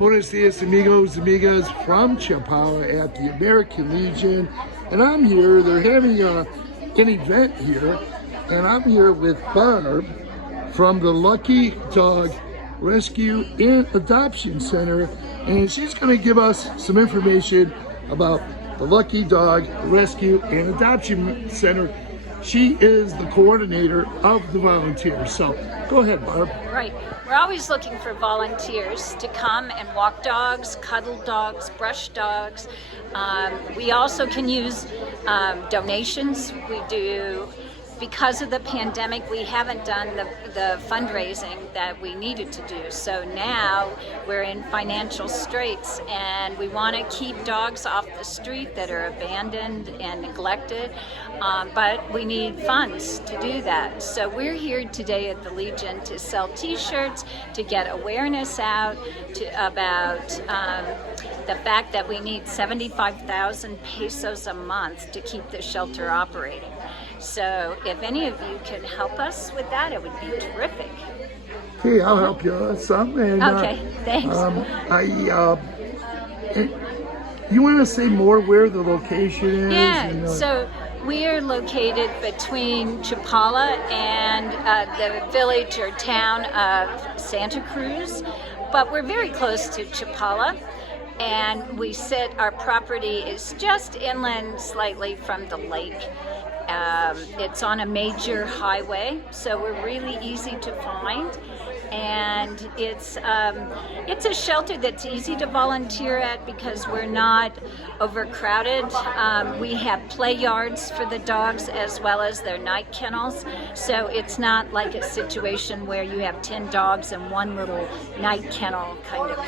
Buenos dias, amigos, amigas from Chapala at the American Legion. And I'm here, they're having an event here. And I'm here with Barb from the Lucky Dog Rescue and Adoption Center. And she's gonna give us some information about the Lucky Dog Rescue and Adoption Center. She is the coordinator of the volunteers. So go ahead, Barb. Right. We're always looking for volunteers to come and walk dogs, cuddle dogs, brush dogs. We also can use donations. We do. Because of the pandemic, we haven't done the fundraising that we needed to do. So now we're in financial straits and we want to keep dogs off the street that are abandoned and neglected, but we need funds to do that. So we're here today at the Legion to sell t-shirts, to get awareness out about the fact that we need 75,000 pesos a month to keep the shelter operating. So if any of you can help us with that, it would be terrific. Hey, I'll help you some. And, okay, thanks. You want to say more where the location is? Yeah, and, so we are located between Chapala and the village or town of Santa Cruz, but we're very close to Chapala. And our property is just inland slightly from the lake. It's on a major highway, so we're really easy to find. And it's a shelter that's easy to volunteer at because we're not overcrowded. We have play yards for the dogs as well as their night kennels. So it's not like a situation where you have 10 dogs in one little night kennel kind of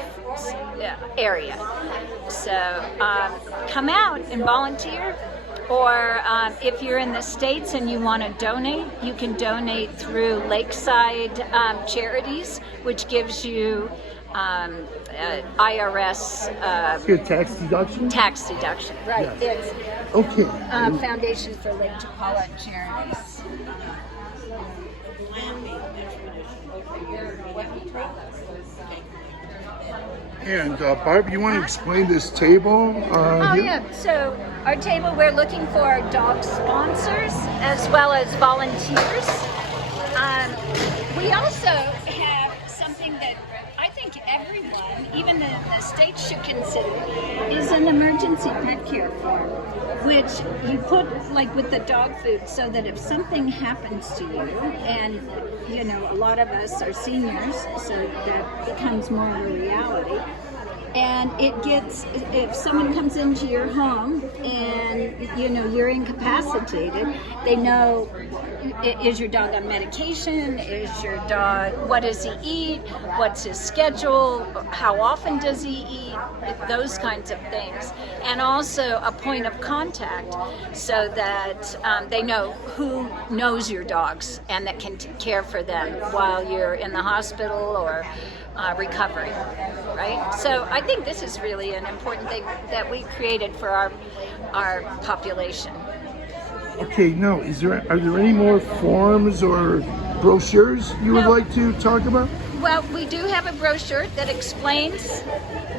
area. So come out and volunteer. Or if you're in the States and you want to donate, you can donate through Lakeside Charities, which gives you IRS your tax deduction? Tax deduction, right. Yes. It's okay. Foundation for Lake Chapala Charities. And Barb, you want to explain this table? Yeah. So our table, we're looking for dog sponsors as well as volunteers. We also have something that I think everyone, even in the States, should consider, is an emergency pet care form, which you put like with the dog food so that if something happens to you, and you know, a lot of us are seniors, so that becomes more of a reality. And it gets, if someone comes into your home and you know you're incapacitated, they know, is your dog on medication? Is your dog, what does he eat? What's his schedule? How often does he eat? Those kinds of things. And also a point of contact so that they know who knows your dogs and that can care for them while you're in the hospital or recovering, right? So I think this is really an important thing that we created for our population. Okay, now, are there any more forms or brochures you would like to talk about? Well, we do have a brochure that explains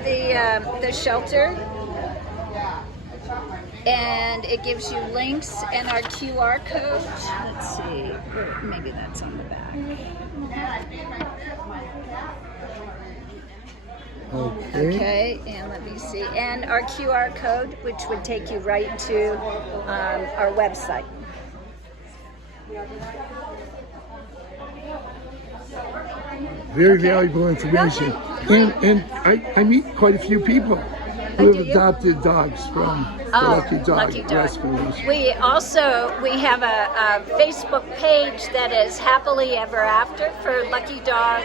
the shelter, and it gives you links and our QR code. Let's see, maybe that's on the back. Okay, and let me see. And our QR code, which would take you right to our website. Very valuable information. And I meet quite a few people who have adopted dogs from the Lucky Dog Rescuers. We have a Facebook page that is Happily Ever After for Lucky Dog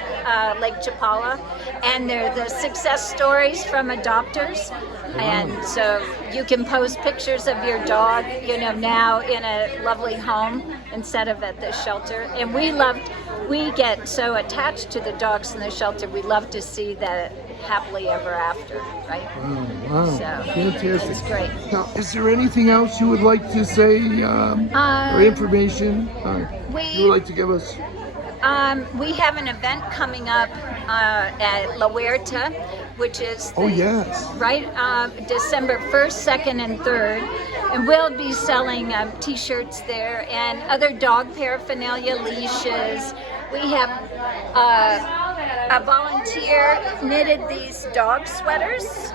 Lake Chapala, and they're the success stories from adopters. And so you can post pictures of your dog, you know, now in a lovely home instead of at the shelter. And we get so attached to the dogs in the shelter, we love to see that happily ever after, right? Wow, So, fantastic. it's great. Now, is there anything else you would like to say or information you would like to give us? We have an event coming up at La Huerta, which is Oh, yes. right December 1st, 2nd, and 3rd. And we'll be selling t-shirts there and other dog paraphernalia, leashes. We have a volunteer knitted these dog sweaters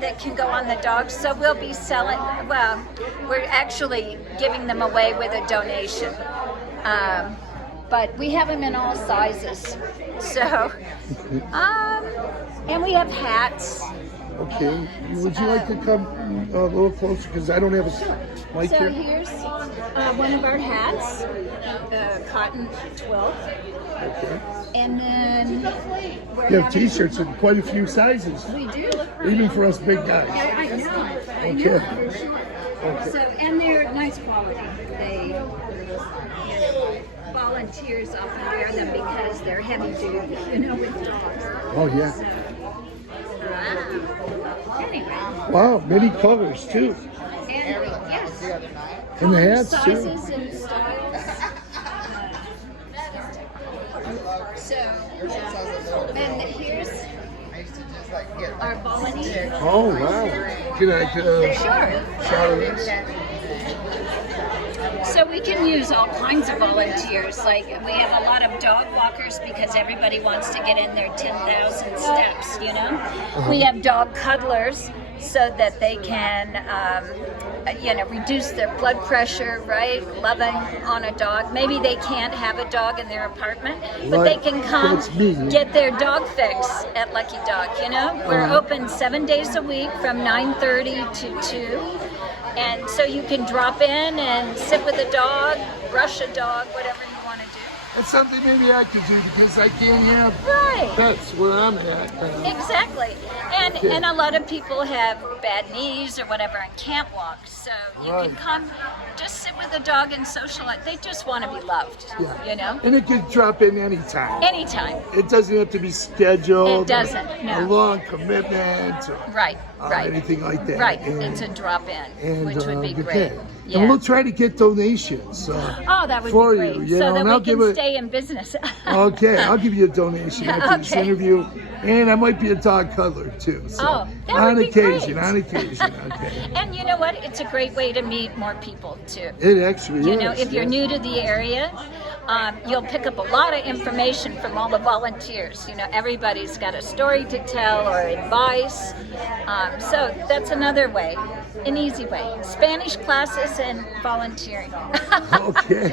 that can go on the dogs. So we'll be selling, well, we're actually giving them away with a donation. But we have them in all sizes. So, and we have hats. Okay. Would you like to come a little closer? Because I don't have a mic So here. here's one of our hats, cotton twill. Okay. And then we're You have having- t-shirts in quite a few sizes, We do. even for us big guys. I know. Okay. For sure. Okay. So, and they're nice quality. They, volunteers often wear them because they're heavy duty, with dogs. Oh, yeah. So, anyway, Wow, many colors too. and yes, And the hats too. sizes and styles. So, and here's our volunteer. Oh, wow. Can I get a Sure. shot of this? So we can use all kinds of volunteers. Like we have a lot of dog walkers because everybody wants to get in their 10,000 steps, We have dog cuddlers so that they can, reduce their blood pressure, right? Loving on a dog. Maybe they can't have a dog in their apartment, but they can come That's me. get their dog fix at Lucky Dog, We're open 7 days a week from 9:30 to 2. And so you can drop in and sit with a dog, brush a dog, whatever you want to do. That's something maybe I could do because I can't have Right. pets where I'm at. Exactly. And Okay. and a lot of people have bad knees or whatever and can't walk. So you can Right. come, just sit with a dog and socialize. They just want to be loved, And it could drop in anytime. Anytime. It doesn't have to be scheduled. It doesn't, no. A long commitment or Right, right. anything like that. Right. And, It's a drop in, and, which would be okay. great. And we'll try to get donations. Oh, that would for be great. you, so know, that and we I'll can give it- stay in business. Okay, I'll give you a donation after this Okay. interview. And I might be a dog cuddler too. So Oh, that on would be occasion, great. on occasion. Okay. And you know what? It's a great way to meet more people too. It actually is. If you're yes. new to the area, you'll pick up a lot of information from all the volunteers. Everybody's got a story to tell or advice. So that's another way, an easy way. Spanish classes and volunteering. Okay.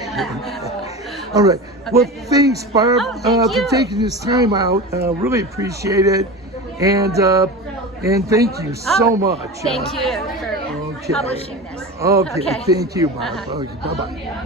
All right. Well, thanks, Barb, Oh, thank for you. taking this time out. Really appreciate it. And thank you so much. Thank you for Okay. publishing this. Okay. Thank you, Barb. Uh-huh. Okay, bye-bye.